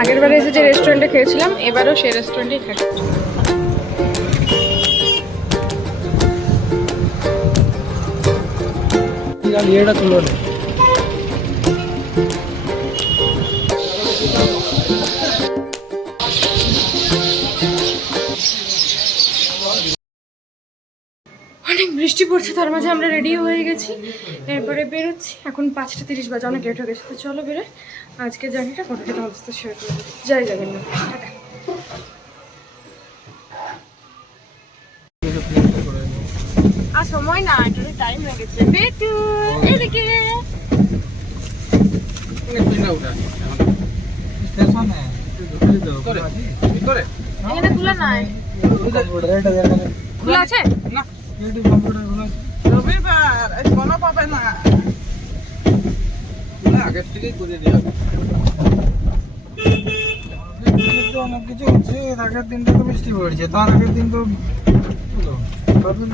আগের বারে এসে যে রেস্টুরেন্টে খেয়েছিলাম এবারও সেই রেস্টুরেন্টেই খেয়ে বৃষ্টি পড়ছে তার মাঝে আমরা রেডি হয়ে গেছি। এরপরে বেরোচ্ছি। এখন পাঁচটা তিরিশ বাজে অনেক লেট হয়ে গেছে। তো চলো বেরোয় আজকে জার্নিটা কোথাকে তোমাদের সাথে শেয়ার করব। জয় জগন্নাথ। আর সময় না একটু টাইম বেটু এদিকে। খোলা নাই। খোলা আছে? রবিবার কোনো পাবে না। আগের থেকেই করে দেওয়া অনেক কিছু হচ্ছে এর আগের দিনটা তো বৃষ্টি পড়ছে তার আগের দিন তো কবে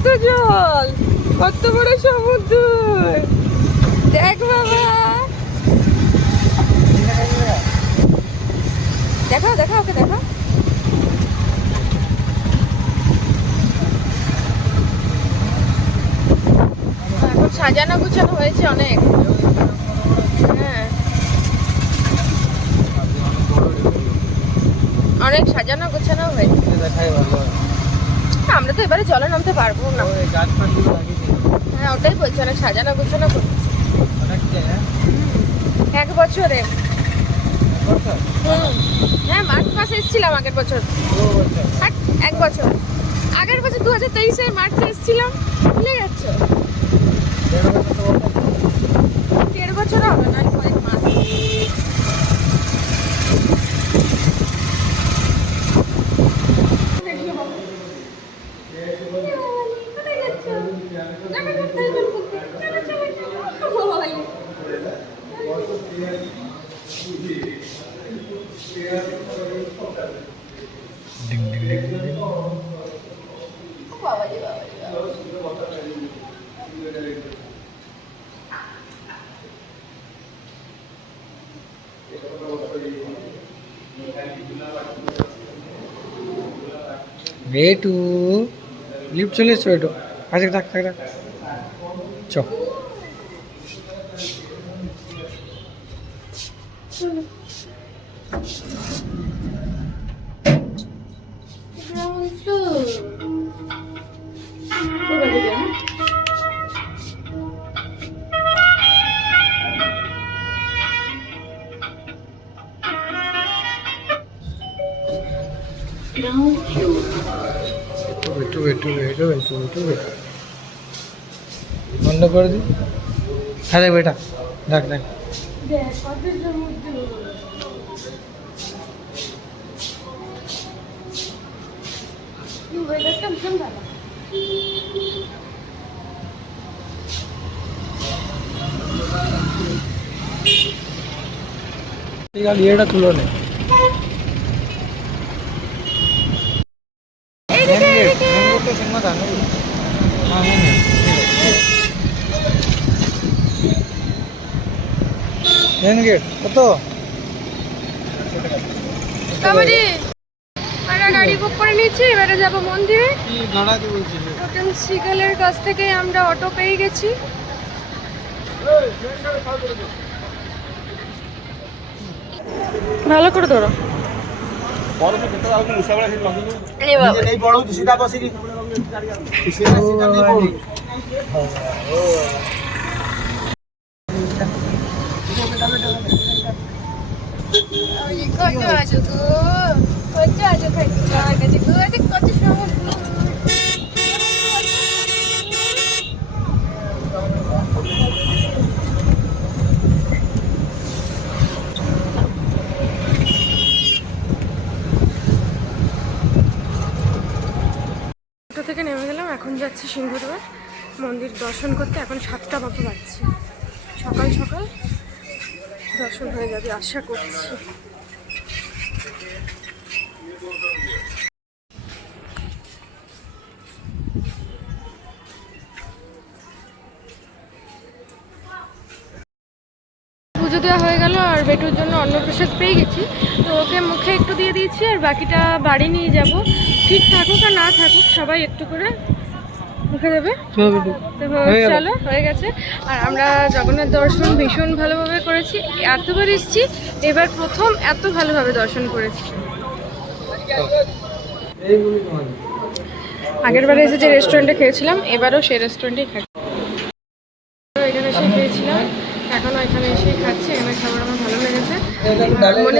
কত জল। কত বড় সমুদ্র। দেখ বাবা। দেখাও দেখাও ওকে, দেখাও। এখন সাজানো গুছানো হয়েছে অনেক। হ্যাঁ। অনেক সাজানো গোছানো হয়েছে। দেখাই ভালো। আমরা তো এবারে জলে নামতে পারব না। হ্যাঁ ওটাই বলছি অনেক সাজানো গোছানো করছে। হ্যাঁ? এক বছরে। হ্যাঁ মার্চ মাসে এসেছিলাম আগের বছর। এক বছর। আগের বছর দু হাজার তেইশে মার্চে এসেছিলাম ভুলে যাচ্ছ দেড় বছর তো বছর দেড় বছর হবে না কয়েক মাস ডিং ডিং ডিং ডিং বেটু লিফট চলে এসছো বেটু আচ্ছা থাক থাক থাক। চ বন্ধ করে দি। হ্যাঁ দেখ বেটা দেখ দেখ। দেখ কত সমুদ্র ওয়েদারটা ভীষণ ভালো ঠিক আছে ইয়েটা তুলো নে এইদিকে এইদিকে তো সিনেমা জানো হ্যাঁ হ্যাঁ মেন গেট কত? তারপরে আমরা গাড়ি বুক করে নিয়েছি এবারে যাব মন্দিরে। কি ভাড়া দিয়ে বলছিস? টোটেল সিগলের কাছ থেকে আমরা অটো পেয়ে গেছি। ভালো করে ধরো। এই থেকে নেমে গেলাম, এখন যাচ্ছি সিংহদুয়ার মন্দির দর্শন করতে, এখন সাতটা মতো বাজছে। সকাল সকাল দর্শন হয়ে যাবে, আশা করছি। পুজো দেওয়া হয়ে গেল আর বেটুর জন্য অন্নপ্রসাদ পেয়ে গেছি। তো ওকে মুখে একটু দিয়ে দিয়েছি আর বাকিটা বাড়ি নিয়ে যাব। ঠিক থাকুক আর না থাকুক সবাই একটু করে মুখে দেবে? তো হয়ে চলো হয়ে গেছে। আর আমরা জগন্নাথ দর্শন ভীষণ ভালোভাবে করেছি। এতবার এসেছি এবার প্রথম এত ভালোভাবে দর্শন করেছি। তোমাদের আগের বারে এসে যে রেস্টুরেন্টে খেয়েছিলাম এবারও সেই রেস্টুরেন্টেই খাচ্ছি এখানে এসে খেয়েছিলাম এখনও এখানে এসে খাচ্ছি এখানে খাবার আমার ভালো লেগেছে ডালের মনে এটা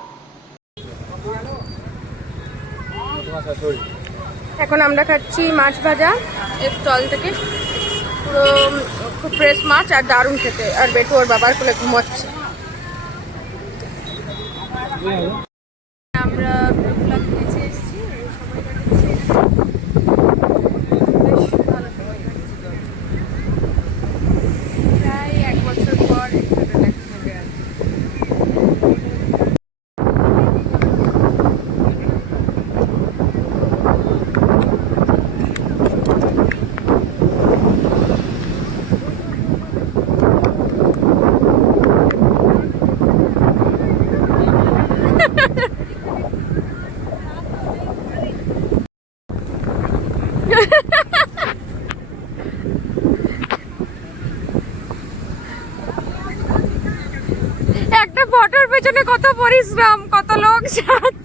এখন আমরা খাচ্ছি মাছ ভাজা। এর স্টল থেকে পুরো খুব ফ্রেশ মাছ আর দারুণ খেতে। আর বেটু ওর বাবার কোলে ঘুমাচ্ছে। পেছনে কত পরিশ্রম কত লোক সাহায্য